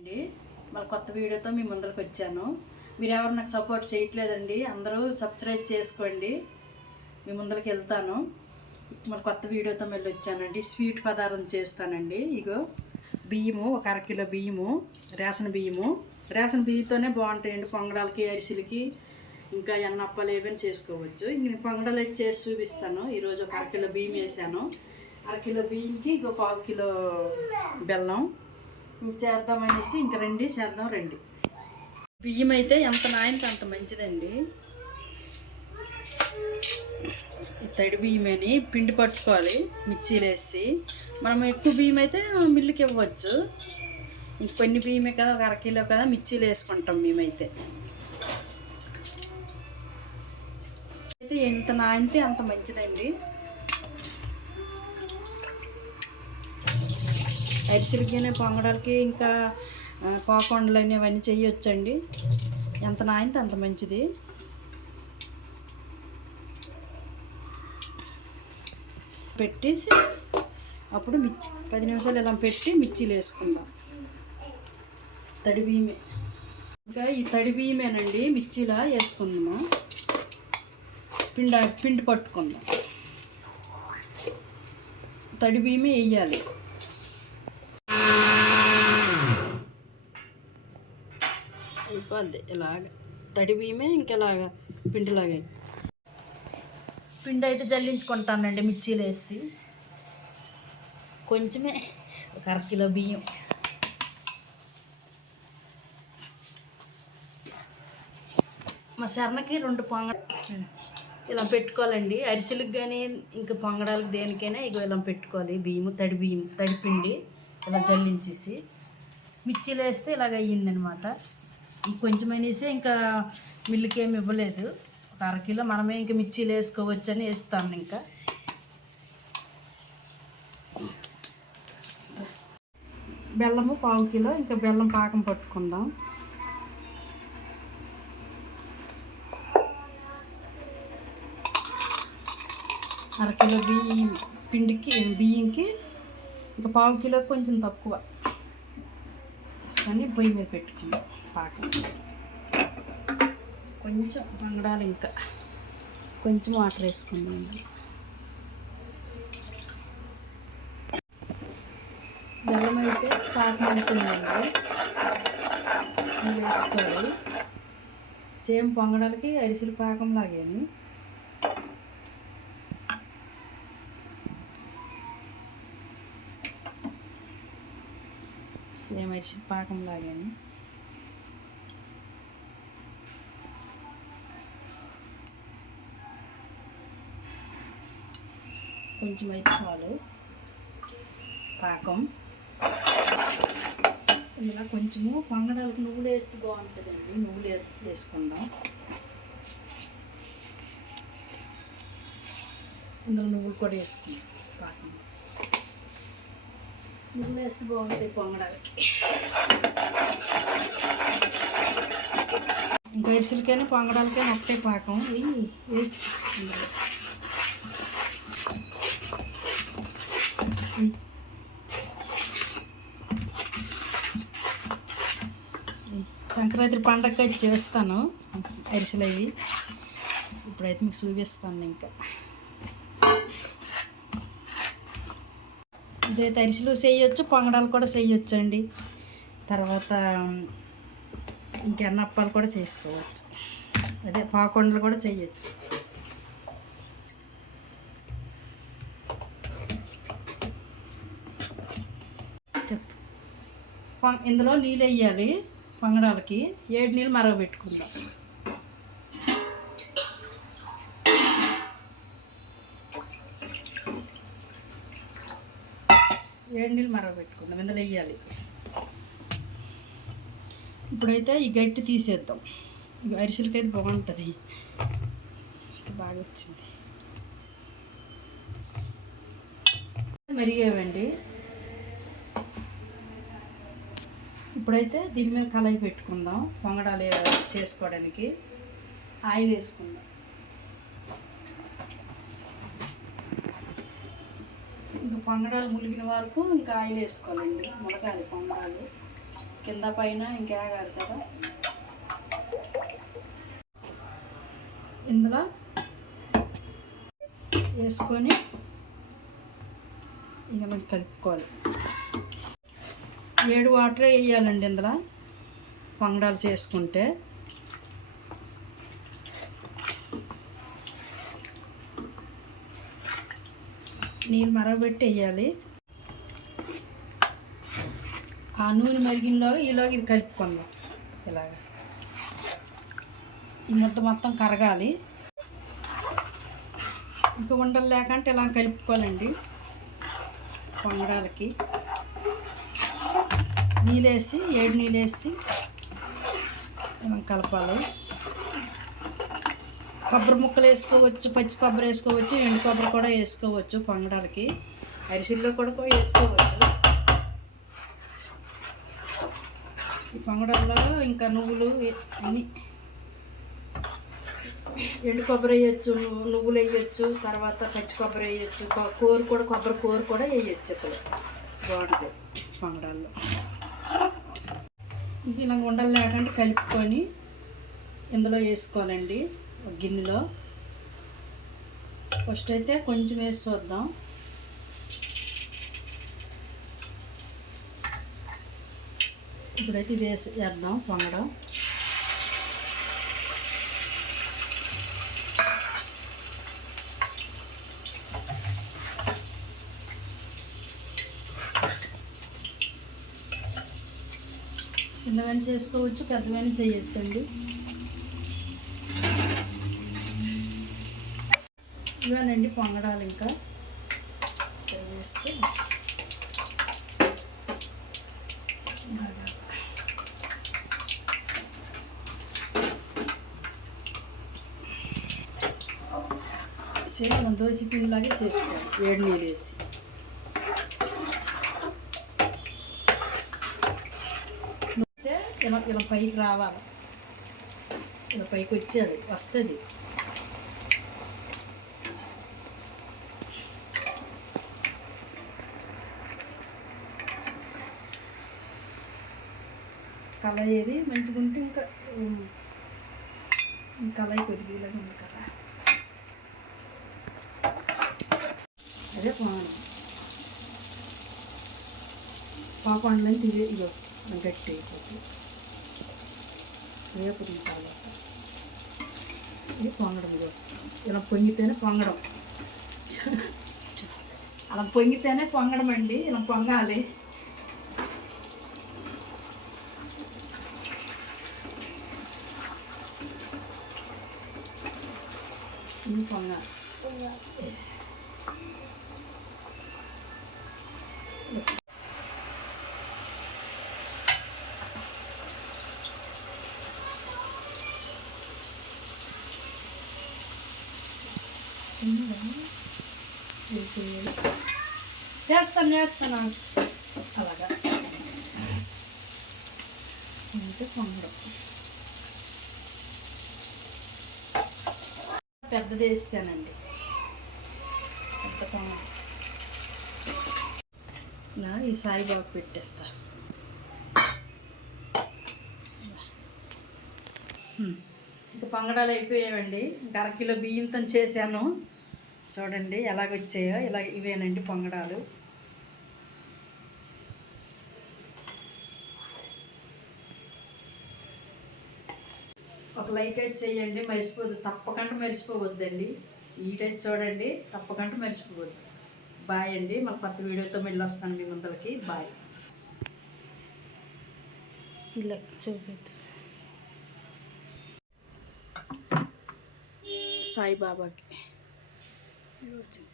అండి. మళ్ళీ కొత్త వీడియోతో మీ ముందరకు వచ్చాను. మీరు ఎవరు నాకు సపోర్ట్ చేయట్లేదండి. అందరూ సబ్స్క్రైబ్ చేసుకోండి. మీ ముందరికి వెళ్తాను. మరి కొత్త వీడియోతో మళ్ళీ వచ్చానండి. స్వీట్ పదార్థం చేస్తానండి. ఇగో బియ్యము ఒక అరకిలో బియ్యము రేషన్ బియ్యము. రేషన్ బియ్యంతోనే బాగుంటాయండి. పొంగడాలకి అరిసెలకి ఇంకా ఎన్నప్పలు ఏమైనా చేసుకోవచ్చు. ఇంక నేను పొంగడాలు అయితే చేసి చూపిస్తాను. ఈరోజు ఒక అరకిలో బియ్యం వేసాను. అరకిలో బియ్యంకి ఇంకో పావు కిలో బెల్లం. చేద్దామనేసి చేద్దాం అనేసి ఇంక రండి చేద్దాం రండి. బియ్యం అయితే ఎంత నాయంత అంత మంచిదండి. ఈ తడి బియ్యమని పిండి పట్టుకోవాలి మిర్చీలు వేసి. మనం ఎక్కువ బియ్యం అయితే మిల్లుకి ఇవ్వచ్చు. ఇంక కొన్ని బియ్యమే కదా ఒక అరకిలో కదా మిర్చీలు వేసుకుంటాం మేమైతే. అయితే ఎంత నానితే అంత మంచిదండి. అరిసెలకి పొంగడాలకి ఇంకా ఆ, పాకొండలు అవన్నీ చేయొచ్చండి ఎంత నాయంతే అంత మంచిది. పెట్టేసి అప్పుడు మిర్చి పది నిమిషాలు ఇలా పెట్టి మిర్చీలు వేసుకుందాం. తడి బియ్యమే. ఇంకా ఈ తడి బియ్యమేనండి మిర్చిలా వేసుకుందాము. పిండి పిండి పట్టుకుందాం. తడి బియ్యమే వేయాలి. అయిపోద్ది. ఇలాగ తడి బియ్యమే ఇంకెలాగా పిండిలాగే. పిండి అయితే జల్లించుకుంటానండి మిర్చీలు వేసి. కొంచెమే ఒక అరకిలో బియ్యం. మా శరణకి రెండు పొంగ ఇలా పెట్టుకోవాలండి. అరిసెలకు కానీ ఇంకా పొంగడాలకు దేనికైనా ఇక ఇలా పెట్టుకోవాలి. బియ్యము తడి బియ్యం తడి పిండి ఇలా జల్లించేసి. మిర్చీలు వేస్తే ఇలాగ అయ్యిందనమాట. కొంచెం అనేసి ఇంకా మిల్లుకి ఏమి ఇవ్వలేదు. ఒక అరకిలో మనమే ఇంకా మిర్చీలు వేసుకోవచ్చు అని వేస్తాను ఇంకా. బెల్లము పావు కిలో ఇంకా బెల్లం పాకం పట్టుకుందాం. అరకిలో బియ్యం పిండికి బియ్యంకి ఇంకా పావు కిలో కొంచెం తక్కువ. తీసుకొని పొయ్యి మీద పెట్టుకుందాం. పాకం. కొంచెం వంగడాలు ఇంకా. కొంచెం వాటర్ వేసుకుందాం బెల్లం అయితే పాకం అవుతుందండి. వేసుకోవాలి. సేమ్ పొంగడాలకి అరిసెలు పాకం లాగేని. సేమ్ అరిసెలు పాకం లాగాను. కొంచెం అయితే చాలు. పాకం. ఇలా కొంచెము పొంగడాలకు నువ్వులు వేస్తే బాగుంటుందండి. నువ్వులు వేసుకుందాం. ఇందులో నువ్వులు కూడా వేసుకుందాం పాకం. నువ్వులు వేస్తే బాగుంటాయి పొంగడాలకి ఇంకా అరిసెలకైనా పొంగడాలకైనా ఒకటే పాకం. ఇవి వేసి సంక్రాంతి పండగ చేస్తాను. అరిసెలు అవి ఇప్పుడైతే మీకు చూపిస్తాను ఇంకా. ఇదైతే అరిసెలు చేయొచ్చు పొంగడాలు కూడా చేయొచ్చు అండి తర్వాత ఇంకెన్నప్పాలు కూడా చేసుకోవచ్చు. అదే పాకొండలు కూడా చేయొచ్చు. ఇందులో నీళ్ళు వేయాలి పొంగడాలకి. ఏడు నీళ్ళు మరగబెట్టుకుందాం. ఏడు నీళ్ళు మరగబెట్టుకుందాం. ఇందులో వేయాలి ఇప్పుడైతే ఈ గట్టి తీసేద్దాం. ఇవి అరిసెలకైతే బాగుంటుంది. బాగా వచ్చింది మరిగేవండి. ఇప్పుడైతే దీని మీద కలయి పెట్టుకుందాం. పొంగడాలు చేసుకోవడానికి ఆయిల్ వేసుకుందాం. ఇంకా పొంగడాలు ములిగిన వరకు ఇంకా ఆయిల్ వేసుకోవాలండి. ములగాలి పొంగడాలు. కింద పైన ఇంకేగారు కదా. ఇందులో వేసుకొని ఇక మనం కలుపుకోవాలి. ఏడు వాటర్ వేయాలండి ఇందులో. పొంగడాలు చేసుకుంటే. నీళ్ళు మరగబెట్టి వేయాలి. ఆ నూనె మరిగినలో ఈలోగా ఇది కలుపుకుందాం. ఇలాగ. ఈ ముద్ద మొత్తం కరగాలి. ఇంకా ఉండలు లేకంటే ఇలా కలుపుకోవాలండి. పొంగడాలకి. నీళ్ళేసి ఏడు నీళ్ళేసి మనం కలపాలి. కొబ్బరి ముక్కలు వేసుకోవచ్చు పచ్చి కొబ్బరి వేసుకోవచ్చు ఎండు కొబ్బరి కూడా వేసుకోవచ్చు పొంగడాలకి అరిసెల్లో కూడా వేసుకోవచ్చు. ఈ పొంగడంలో ఇంకా నువ్వులు అన్నీ ఎండు కొబ్బరి వేయచ్చు నువ్వులు వేయచ్చు తర్వాత పచ్చి కొబ్బరి వేయచ్చు కూర కూడా కొబ్బరి కూర కూడా వేయచ్చు ఇక్కడ. బాగుంటుంది పొంగడాల్లో ఇది ఇలా ఉండలు లేకుండా కలుపుకొని ఇందులో వేసుకోవాలండి ఒక గిన్నెలో. ఫస్ట్ అయితే కొంచెం వేసి చూద్దాం. ఇప్పుడైతే ఇది వేసి వేద్దాం పొంగడం. చిన్నవన్నీ చేసుకోవచ్చు పెద్దవన్నీ చేయొచ్చండి. ఇవేనండి పొంగడాలు ఇంకా. వేస్తే బాగా. సేమ్ దోశ పిండిలాగే చేసుకోవాలి. వేడి నీళ్ళు వేసి అంటే ఇలా ఇలా పైకి రావాలి. ఇలా పైకి వచ్చేది వస్తుంది. కళాయి ఏది మంచిగా ఉంటే ఇంకా కళాయి కొద్దిగా ఇలాగ ఉంది కదా అదే పాను. పాపండ్లని తిరిగి ఇవ్వ గట్టి అయిపోతుంది. రేపు ఇది పొంగడం ఇలా పొంగితేనే పొంగడం అలా పొంగితేనే పొంగడం అండి. ఇలా పొంగాలి ఇది పొంగాలి ఇది చేయాలి చేస్తాను చేస్తాను అలాగా. అంటే పొంగడం పెద్దది వేసానండి పెద్ద పొంగడం నా ఈ సాయిబాబు పెట్టేస్తా. హ్మ్. ఇంకా పొంగడాలు అయిపోయావండి ఇంకా అరకిలో బియ్యంతో చేశాను. చూడండి ఎలాగొచ్చాయో ఇలా ఇవేనండి పొంగడాలు. ఒక లైక్ అయితే చేయండి మర్చిపోదు తప్పకుండా మర్చిపోవద్దండి ఈటైతే చూడండి తప్పకుండా మర్చిపోవద్దు బాయ్ అండి మా కొత్త వీడియోతో మళ్ళీ వస్తాను మీ ముందరికి బాయ్. ఇలా చూపొద్దు సాయిబాబాకి. వచ్చింది